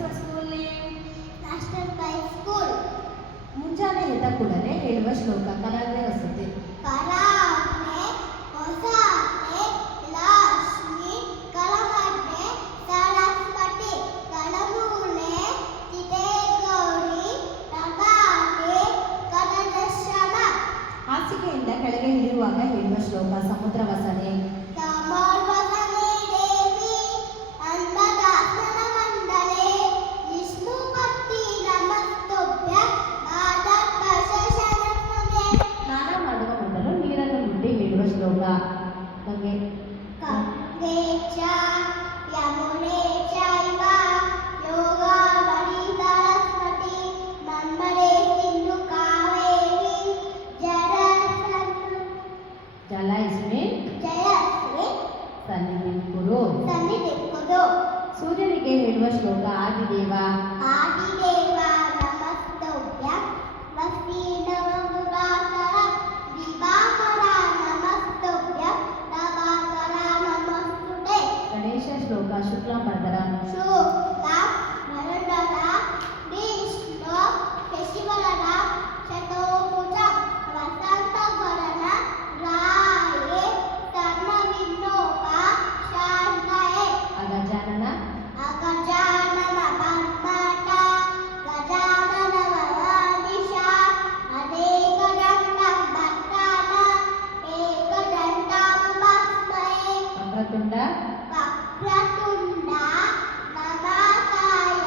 your school name? National Sky School. ಮುಂಜಾನೆ ಎದ್ದ ಕೂಡಲೇ ಹೇಳುವ ಶ್ಲೋಕ ಕರಾಗ್ರೆ ವಸತಿ. ಕರಾಗ್ರೆ ಹೊಸತೆ ಲಕ್ಷ್ಮಿ ಕಲಮಡ್ಡೆ ಸರಸ್ವತಿ ಕಳಮೂಲೆ ಚಿತೆ ಗೌರಿ ನಗಾತೆ ಕನದರ್ಶನ. ಹಾಸಿಗೆಯಿಂದ ಕೆಳಗೆ ಇಳಿಯುವಾಗ ಹೇಳುವ ಶ್ಲೋಕ ಸಮುದ್ರ ವಸನೆ. ಸಮರ್ವಸನೆ ದೇವಿ ಅಂಬದಾಸನ ಮಂಡಲೆ ವಿಷ್ಣುಪತಿ ನಮಸ್ತುಭ್ಯ ಮಾಧವಶರಣಸ್ಮದೆ. ಸ್ನಾನ ಮಾಡುವ ಮೊದಲು ನೀರನ್ನು ಮುಟ್ಟಿ ಹೇಳುವ ಶ್ಲೋಕ ಗಂಗೆ. ಗಂಗೆ ಚ ಯಮುನೆ ಚೈವ ಯೋಗಾವಳಿ ಸರಸ್ವತಿ ನರ್ಮದೆ ಸಿಂಧು ಕಾವೇರಿ ಜಲ ಇಸ್ಮೆ ಜಯಶ್ರೀ ಸನ್ನಿಧಿ ಕುರು. ಸನ್ನಿಧಿಕ್ಕುದು. ಸೂರ್ಯನಿಗೆ ಹೇಳುವ ಶ್ಲೋಕ ಆದಿದೇವ. ಆದಿದೇವ ನಮಸ್ತುಭ್ಯ ವಸ್ತೀನವಮುದಾಸರ ದಿವಾಕರ ನಮಸ್ತುಭ್ಯ ನವಾಕರ ನಮಸ್ತುತೆ. ಗಣೇಶ ಶ್ಲೋಕ ಶುಕ್ಲಾಂಬರಧರ. ಶುಕ್ಲ ಭರಧರ ವಿಷ್ಣು ಶಶಿವರನ ಶತೋಭುಜ ವಸಂತವರನ ರಾಯೇ ಕರ್ಣವಿನ್ನೋಪ ಶಾಂತಯೇ. ಅಗಜಾನನ. ಅಗಜಾನನ ಪದ್ಮಟ ಗಜಾನನ ವರಾನಿಷ ಅನೇಕದಂತಂ ಭಕ್ತಾನ ಏಕದಂತಂ ಭಸ್ಮಯೇ. ವಕ್ರತುಂಡ. ವಕ್ರತುಂಡ ಮಹಾಕಾಯ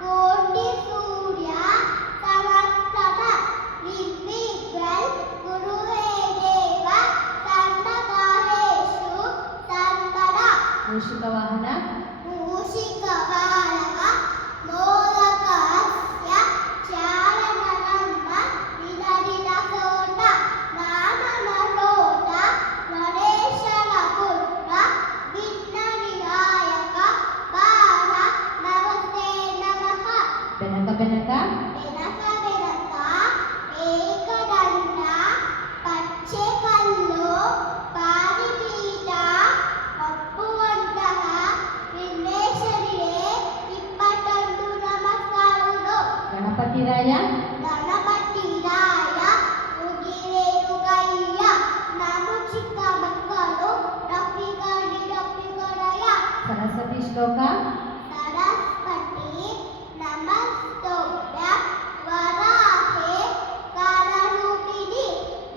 ಕೋಟಿ ಸೂರ್ಯ ಸಮರ್ಥನ ನಿರ್ವಿಘ್ನಂ ಗುರುವೇ ದೇವ ಸರ್ವಕಾರ್ಯೇಷು ಸರ್ವದಾ. ಮೂಷಿಕ ವಾಹನ. ಮೂಷಿಕವಾಹನ ಮೋದಕಸ್ಯ ಚಾರಣನಮ್ಮ ನಿನದಿನಸೋಟ ನಾಮನರೋಟ ನರೇಶನ ಪುತ್ರ ವಿಘ್ನವಿನಾಯಕ ಬಾಲ ನಮಸ್ತೆ ನಮಃ. ಬೆನಕ ಬೆನಕ. ಬೆನಕ ಬೆನಕ ಏಕದಂಡ ಪಚ್ಚೆಕಲ್ಲು ಪಾರಿಪೀಠ ಒಪ್ಪುವಂತಹ ವಿಘ್ನೇಶ್ವರಿಯೇ 21 ನಮಸ್ಕಾರಗಳು. ಗಣಪತಿರಾಯ. ಗಣಪತಿರಾಯ ಮುಗಿರೇನುಗಯ್ಯ ನಾನು ಚಿಕ್ಕ ಮಕ್ಕಳು ರಪ್ಪಿಗರಯ್ಯ. ಸರಸ್ವತಿ ಶ್ಲೋಕ. ಸರಸ್ವತಿ ನಮಸ್ತುಭ್ಯ ವರಾಹೇ ಕಾಲರೂಪಿಣಿ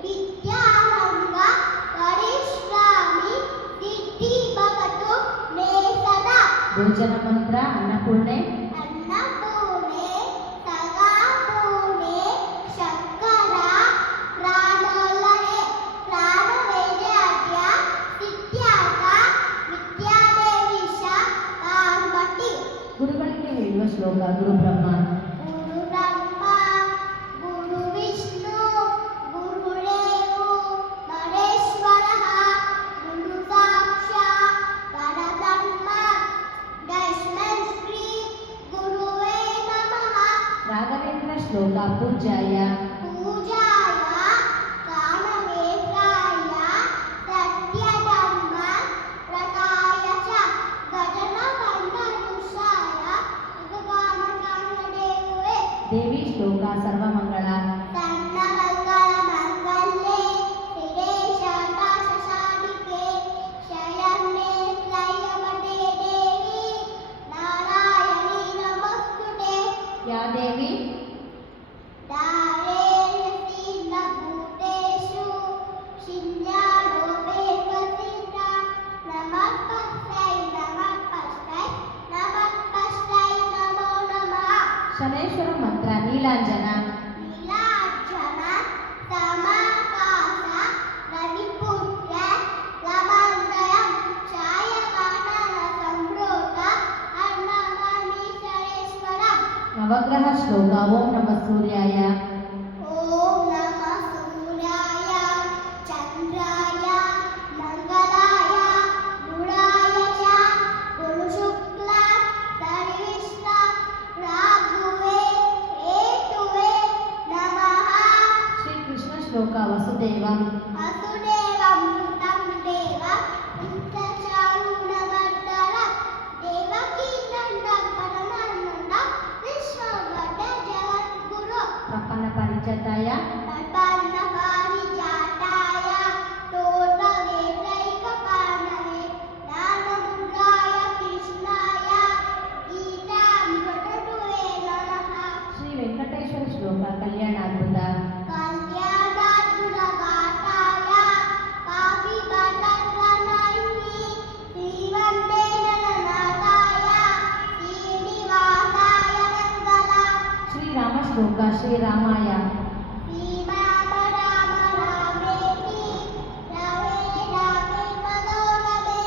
ವಿದ್ಯಾರಂಗ ವರಿಷ್ಠಾಮಿ ಸಿದ್ಧಿ ಭವತು ಮೇ ಸದಾ. ಭೋಜನ ಮಂತ್ರ ಅನ್ನಪೂರ್ಣೆ. ಅನ್ನಪೂರ್ಣೆ ಸಗಾಪೂರ್ಣೆ ಶಂಕರ ಪ್ರಾಣೋಲ್ಲನೆ ಪ್ರಾಣವೈದ್ಯಾಢ್ಯ ಸಿದ್ಧ್ಯಾಕ ವಿದ್ಯಾದೇವೀಶ ಪಾರ್ವತಿ. ಗುರುಗಳಿಗೆ ಹೇಳುವ ಶ್ಲೋಕ ಗುರು ಬ್ರಹ್ಮ. ಗುರು ಬ್ರಹ್ಮ ಗುರು ವಿಷ್ಣು ಗುರುದೇವೋ ಮಹೇಶ್ವರಃ ಗುರು ಸಾಕ್ಷಾತ್ ಪರಬ್ರಹ್ಮ ತಸ್ಮೈ ಶ್ರೀ ಗುರುವೇ ನಮಃ. ರಾಘವೇಂದ್ರ ಶ್ಲೋಕ ಪೂಜ್ಯಾಯ. ಪೂಜಾಯ ಕಾಮವೇತ್ರಾಯ ಸತ್ಯಧರ್ಮ ವ್ರತಾಯ ಚ ಗಜನಕಂಠನುಷಾಯ ಯುಗಗಾನಕಾನದೇವೇ. ದೇವಿ ಶ್ಲೋಕ ಸರ್ವಮಂಗಳ. ಸರ್ವಮಂಗಳ ಮಂಗಲ್ಯೆ ಶಿವೆ ಶತಾಶಶಾನಿಕೆ ಶಯನ್ನೇ ತ್ರಯವತೆ ದೇವಿ ನಾರಾಯಣಿ ನಮಸ್ತುತೆ. ಯಾ ದೇವಿ. ದಾರೇಣ ಭೂತೇಷು ಶಿನ್ಯಾರೋಪೇಕಸಿತ ನಮಃಪಶ್ರೈ ನಮಃಪಶ್ರೈ ನಮಃಪಶ್ರೈ ನಮೋ ನಮಃ. ಶನೇಶ್ವರ ಮಂತ್ರ ನೀಲಾಂಜನ. ನೀಲಾರ್ಜನ ಸಮಾಕಾಶ ರವಿಪುತ್ರ ಲವಂತಯಂ ಛಾಯಮಾನನ ಸಂಭ್ರೂತ ಅನ್ನಮನೀಶ್ವರೇಶ್ವರಂ. ನವಗ್ರಹ ಶ್ಲೋಕ ಓಂ ನಮಃ ಸೂರ್ಯಾಯ. ಓಂ ನಮಃ ಸೂರ್ಯಾಯ ಚಂದ್ರಾಯ ಮಂಗಲಾಯ ಬುಧಾಯ ಚ ಗುರು ಶುಕ್ಲ ಸರ್ವಿಷ್ಣ ರಾಘುವೇ ಕೇತುವೇ ನಮಃ. ಶ್ರೀಕೃಷ್ಣ ಶ್ಲೋಕ ವಸುದೇವಂ. ವಸುದೇವಂ ಸುತಂ ದೇವ ಇಂದ್ರಚಾರುಣವರ್ಧನ ದೇವಕೀ ನಂದನ ಪಾರಿಜಾತಾಯ ಪ್ರಪನ್ನ ಪಾರಿಜಾತಾಯ ತೋತ್ರವೇತ್ರೈಕಪಾಣವೇ ಜ್ಞಾನಮುದ್ರಾಯ ಕೃಷ್ಣಾಯ ಗೀತಾಮೃತಟುವೇ ನಮಃ. ಶ್ರೀ ವೆಂಕಟೇಶ್ವರ ಶ್ಲೋಕ ಕಲ್ಯಾಣಾದ್ಭುತ. ಕಲ್ಯಾಣಾದ್ಭುತಗಾತಾಯ ಪಾಪಿಪತರ್ವನೈಃ ಶ್ರೀವಂದೇ ಗಣನಾಥಾಯ ಶ್ರೀನಿವಾಸಾಯ ಮಂಗಲಂ. ಶ್ರೀರಾಮ ಶ್ಲೋಕ ಶ್ರೀರಾಮಾಯ ಶ್ರೀರಾಮ ರಾಮ ರಾಮೇತಿ ರವೇ ರಾಮೇ ಮನೋರಮೇ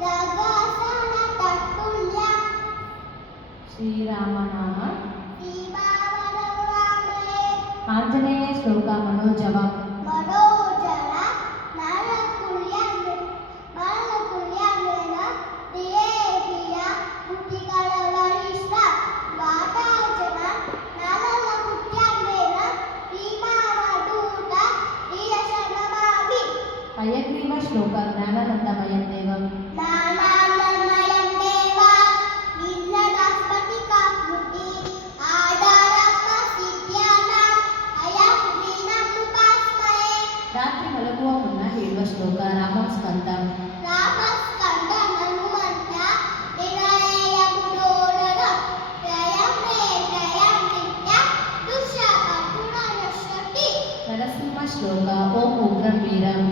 ಜಗತ್ಸನ ತತ್ತುಲ್ಯಂ. ಶ್ರೀರಾಮ ನಾಮ ಶ್ರೀರಾಮ ರಾಮೇ ಆಂಜನೇಯ ಶ್ಲೋಕ ಮನೋಜವಂ. ಮನೋಜಲ ನರಕುಲ್ಯಂಗೇನ ಪ್ರಿಯೇಪಿಯ ಮುಟಿಗಳ ವರಿಷ್ಠ ವಾತಾಜನ ನಲಲ ಮುಟ್ಯಂಗೇನ ಶ್ರೀಮಾವಧೂತ ನಿರಶನಮಾಭಿ. ಹಯಗ್ರೀವ ಶ್ಲೋಕ ಜ್ಞಾನಾನಂದಮಯಂ ದೇವಂ. ಜ್ಞಾನಾನಂದಮಯಂ ದೇವ ನಿನ್ನದಾಸ್ಫಟಿಕಾಕೃತಿ ಆಧಾರಮ್ಮ ಸಿದ್ಧ್ಯಾನಾಂ ಹಯಗ್ರೀವಂ ಉಪಾಸ್ಮಯೇ. ರಾತ್ರಿ ಮಲಗುವ ಮುನ್ನ ಹೇಳುವ ಶ್ಲೋಕ ರಾಮಂ ಸ್ಕಂದಂ. ರಾಮಸ್ಕಂದ ಹನುಮಂತ ವಿನಯ ಮುಡೋದರ ಜಯಂ ಮೇ ಜಯಂ ನಿತ್ಯ ದುಷ್ಯಪಟುರನಶ್ಯತಿ. ನರಸಿಂಹ ಶ್ಲೋಕ ಓಂ ಉಗ್ರಂ ವೀರಂ.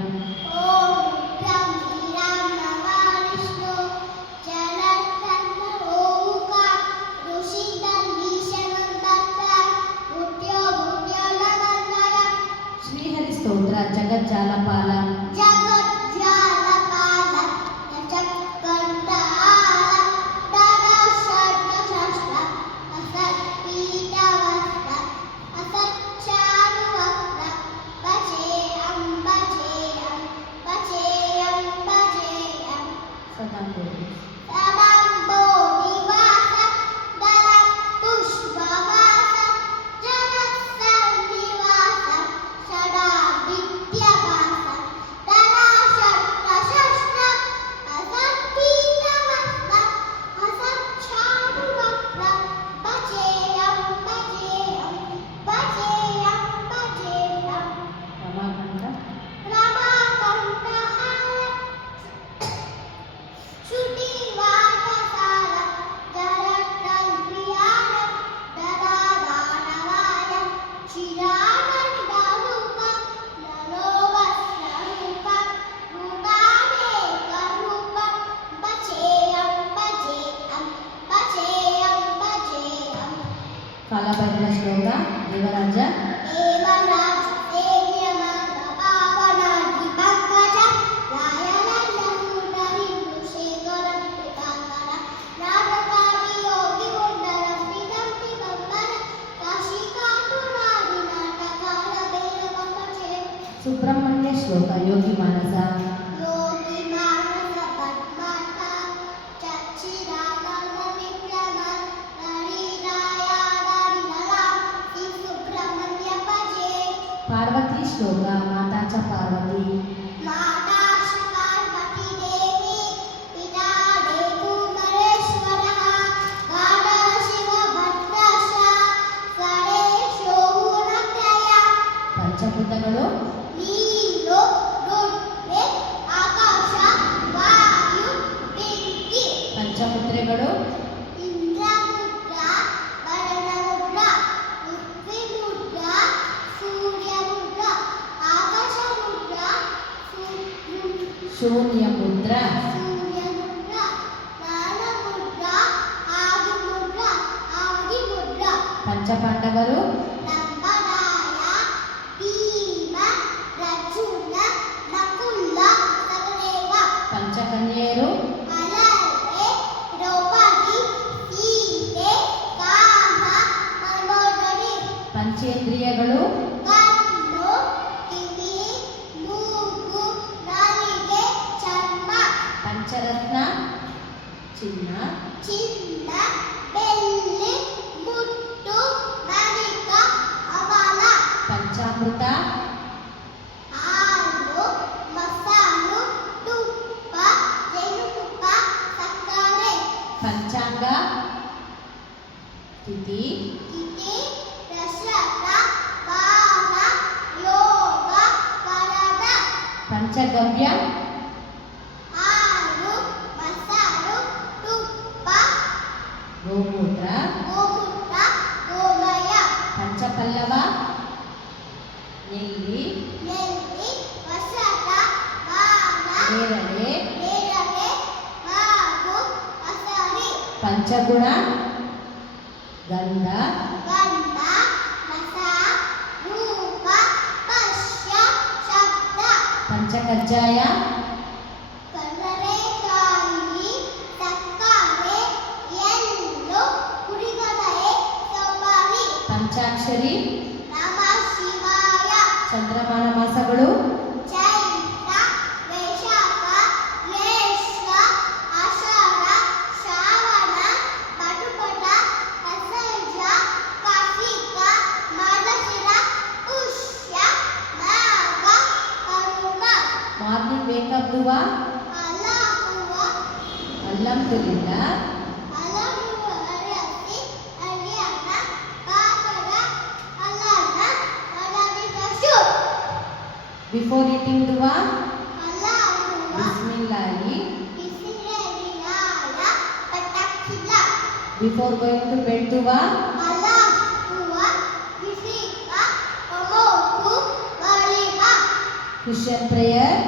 ಓಂ ಉಗ್ರಂ ವೀರಂ ನಮಃ ವಿಷ್ಣು ಜಲಸ್ತಂಭ ಓಂಕ ಋಷಿಧಂ ಭೀಷಣಂ ದತ್ತ ಮೃತ್ಯೋ ಮೃತ್ಯೋ ನಮಃ. ಶ್ರೀಹರಿ ಸ್ತೋತ್ರ ಜಗಜ್ಜಾಲಪಾಲ. ಜಗಜ್ಜಾಲಪಾಲ ಚಕ್ರಂತಾಲ ಧನಶರ್ಮಶಸ್ತ್ರ ಅಸತ್ಪೀಠವಸ್ತ್ರ ಅಸಚ್ಚಾರುವಕ್ರ ಭಜೇಯಂ ಭಜೇಯಂ ಭಜೇಯಂ ಭಜೇಯಂ. ಸದಾಂಬೋಧಿ. ಸದಾಂಬೋಧಿವಾಸ ದಲಂ ಪುಷ್ಪವಾಸ ಜನಸನ್ನಿವಾಸ ಸದಾ ವಿದ್ಯಾವಾಸ ಧನಶಸ್ತ್ರ ಅಸತ್ಪೀಠವಸ್ತ್ರ ಅಸಚ್ಚಾರುವಕ್ರ ಭಜೇಯಂ ಭಜೇಯಂ ಭಜೇಯಂ ಭಜೇಯಂ. ರಮಾಕಾಂತ ರಮಾಕಂಠಹಾರ ಶ್ರುತಿವಾದಸಾರ ಜರಟ್ಟಲ್ಪಿಯಾನ ದರಾದಾನವಾಯಂ ಚಿರಾನಂದರೂಪಂ ನರೋವಸ್ತ್ರರೂಪಂ ರೂಪಾನೇಕರೂಪಂ ಭಜೇಯಂ ಭಜೇಯಂ ಭಜೇಯಂ ಭಜೇಯಂ. ಕಾಲಭೈರವ ಶ್ಲೋಕ ದೇವರಾಜ. ದೇವರಾಜ ಸೇವ್ಯಮಾನ ಪಾವನಾಗಿ ಪಂಕಜ ರಾಯನಂದಸೂತ ವಿಂದುಶೇಖರಂ ಪಿತಾಂಬರ ನಾಟಕಾದಿ ಯೋಗಿ ಗೊಂಡರ ಶ್ರೀಧಂ ದಿಗಂಬರ ಕಾಶಿಕಾತುರಾದಿ ನಾಟಕಾಲ ಭೈರವಂ ಭಜೆ. ಸುಬ್ರಹ್ಮಣ್ಯ ಶ್ಲೋಕ ಯೋಗಿ ಮಾನಸ. ಯೋಗಿ ಮಾನಸ ಪದ್ಮಾತ ಚಚ್ಚಿದಾನಂದ ವಿಕ್ರಮ ನರಿದಾಯಾದರಿನಲಾಂ ಶ್ರೀ ಸುಬ್ರಹ್ಮಣ್ಯ ಭಜೆ. ಪಾರ್ವತಿ ಶ್ಲೋಕ ಮಾತಾಚ ಪಾರ್ವತಿ. ಮಾತಾ ಪಾರ್ವತಿ ದೇವಿ ಪಿತಾ ದೇವು ಮಹೇಶ್ವರಃ ಗಾಢ ಶಿವ ಭದ್ರಶ ಗಣೇಶೋ ಗುಣತ್ರಯ. ಪಂಚಭೂತಗಳು ನೀರು ರುದ್ರೆ ಆಕಾಶ ವಾಯು ಬೆಂಕಿ. ಪಂಚಮುದ್ರೆಗಳು ಇಂದ್ರಮುದ್ರ ವರುಣಮುದ್ರ ಪೃಥ್ವಿಮುದ್ರ ಸೂರ್ಯಮುದ್ರ ಆಕಾಶಮುದ್ರ ಶೂನ್ಯ ಮುದ್ರ ಸೂರ್ಯಮುದ್ರ ಜ್ಞಾನಮುದ್ರ ಆದಿಮುದ್ರ ಆದಿಮುದ್ರ. ಪಂಚಪಾಂಡವರು ನಂಬರಾಯ ಭೀಮ ಅರ್ಜುನ ನಕುಲ ಸಹದೇವ. ಪಂಚಕನ್ಯೆಯರು ಅಲರ್ವೆ ದ್ರೌಪದಿ ಸೀತೆ ಕಾಮ ಮನೋದರಿ. ಪಂಚೇಂದ್ರಿಯಗಳು ಕಣ್ಣು ಕಿವಿ ಮೂಗು ನಾಲಿಗೆ ಚರ್ಮ. ಪಂಚರತ್ನ ಚಿನ್ನ ಚಿನ್ನ ಬೆಳ್ಳಿ ಮುತ್ತು ನರಿಕ ಅವಲ. ಪಂಚಾಮೃತ ಹಾಲು ಮಸಾಲು ತುಪ್ಪ ಜೇನುತುಪ್ಪ ಸಕ್ಕರೆ. ಪಂಚಾಂಗ ತಿಥಿ ತಿಥಿ ನಕ್ಷತ್ರ ವಾರ ಪಂಚಗವ್ಯ ಹಾಲು ಮೊಸರು ತುಪ್ಪ ಗೋಮೂತ್ರ ಗೋಮೂತ್ರ ಗೋಮಯ ಪಂಚಪಲ್ಲವ ನೆಲ್ಲಿ ನೆಲ್ಲಿ ವಸಟ ಬಾಣ ನೇರಳೆ ನೇರಳೆ ಹಾಗೂ ಹಸರಿ ಪಂಚಗುಣ ಗಂಧ ಗಂಧ ರಸ ರೂಪ ಪಶ್ಯ ಶಬ್ದ ಪಂಚಕಜ್ಜಾಯ ಕಡಲೆಕಾಯಿ ಸಕ್ಕರೆ ಎಳ್ಳು ಕುಡಿಗಲೈ ಸೊಪ್ಪರಿ ಪಂಚಾಕ್ಷರಿ ನಮಃ ಶಿವಾಯ ಚಂದ್ರಮಾನ ಮಾಸಗಳು ಚೈತ್ರ ವೈಶಾಖ ಜ್ಯೇಷ್ಠ ಆಷಾಢ ಶ್ರಾವಣ ಭಾದ್ರಪದ ಆಶ್ವೀಜ ಕಾರ್ತಿಕ ಮಾರ್ಗಶಿರ ಪುಷ್ಯ ಮಾಘ ಕರುಣ ಮಾರ್ನಿಂಗ್ ವೇಕಪ್ ದುವಾ ಅಲಹುವ ಅಲ್ಹಮ್ದುಲಿಲ್ಲಾ ಅಲಹುವ ಅರಿಯಸಿ ಅರಿಯನ ಕಾಕಡ ಅಲ್ಲನ ಅಲವಿದಶು ಬಿಫೋರ್ ಈಟಿಂಗ್ ದುವಾ ಅಲಹುವ ಬಿಸ್ಮಿಲ್ಲಾಹಿ ಬಿಸಿಲಿಯಾಯ ಪಟಾಕ್ಷಿಲ ಬಿಫೋರ್ ಗೋಯಿಂಗ್ ಟು ಬೆಡ್ ದುವಾ ಅಲಹುವ ಬಿಸಿಕ ಅಮೋಟು ಬಳಿಹ ಕ್ರಿಶ್ಚಿಯನ್ ಪ್ರೇಯರ್